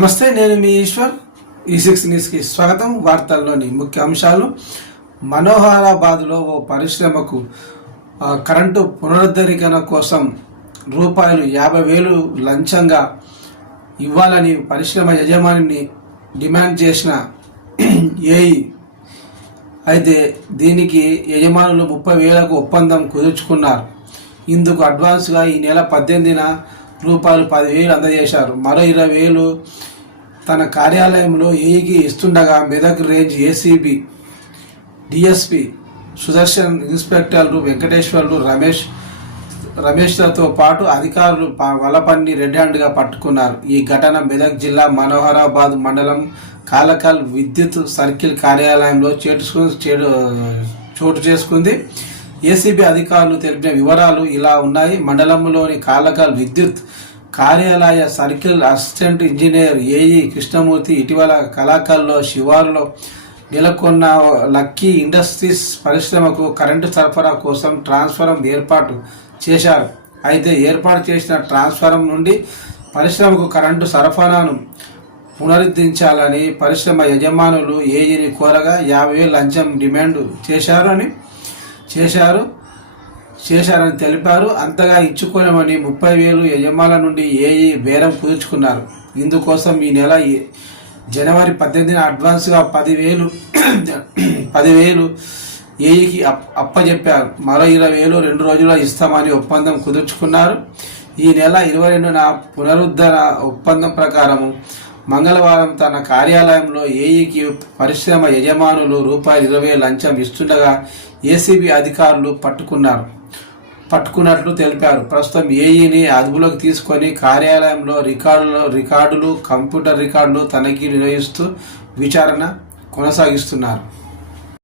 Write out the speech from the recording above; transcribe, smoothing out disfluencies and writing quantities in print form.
నమస్తే, నేను మీ ఈశ్వర్. ఈ6 న్యూస్కి స్వాగతం. వార్తల్లోని ముఖ్య అంశాలు. మనోహరాబాద్లో ఓ పరిశ్రమకు కరెంటు పునరుద్ధరణ కోసం ₹50,000 లంచంగా ఇవ్వాలని పరిశ్రమ యజమానిని డిమాండ్ చేసిన ఏఈ. అయితే దీనికి యజమానులు 30,000కు ఒప్పందం కుదుర్చుకున్నారు. ఇందుకు అడ్వాన్స్గా ఈ నెల 18న ₹10,000 అందజేశారు. మరో 20,000 తన కార్యాలయంలో ఏఈకి ఇస్తుండగా Medak range ACB DSP Sudarshan, ఇన్స్పెక్టర్లు వెంకటేశ్వర్లు, రమేష్లతో పాటు అధికారులు వలపన్ని రెడ్ హ్యాండ్గా పట్టుకున్నారు. ఈ ఘటన మెదక్ జిల్లా మనోహరాబాద్ మండలం కాలకల్ విద్యుత్ సర్కిల్ కార్యాలయంలో చోటు చేసుకుంది. ఏసీబీ అధికారులు తెలిపిన వివరాలు ఇలా ఉన్నాయి. మండలంలోని కాలకల్ విద్యుత్ కార్యాలయ circle assistant engineer AE Krishnamurthy ఇటీవల కలాకల్లో శివారులో నెలకొన్న లక్కీ ఇండస్ట్రీస్ పరిశ్రమకు కరెంటు సరఫరా కోసం ట్రాన్స్ఫారం ఏర్పాటు చేశారు. అయితే ఏర్పాటు చేసిన ట్రాన్స్ఫారం నుండి పరిశ్రమకు కరెంటు సరఫరాను పునరుద్ధరించాలని పరిశ్రమ యజమానులు ఏఈని కోరగా 50,000 లంచం డిమాండ్ చేశారని తెలిపారు. అంతగా ఇచ్చుకోలేమని 30,000 యజమానుల నుండి ఏఈ బేరం కుదుర్చుకున్నారు. ఇందుకోసం ఈ నెల జనవరి 18న అడ్వాన్స్గా 10,000 ఏఈకి అప్పజెప్పారు. మరో 20,000 2 రోజుల్లో ఇస్తామని ఒప్పందం కుదుర్చుకున్నారు. ఈ నెల 22న పునరుద్ధరణ ఒప్పందం ప్రకారం మంగళవారం తన కార్యాలయంలో ఏఈకి పరిశ్రమ యజమానులు ₹20,000 లంచం ఇస్తుండగా ఏసీబీ అధికారులు పట్టుకున్నట్లు తెలిపారు. ప్రస్తుతం ఏఈని అదుపులోకి తీసుకొని కార్యాలయంలో రికార్డులు కంప్యూటర్ రికార్డులు తనిఖీ నిర్వహిస్తూ విచారణ కొనసాగిస్తున్నారు.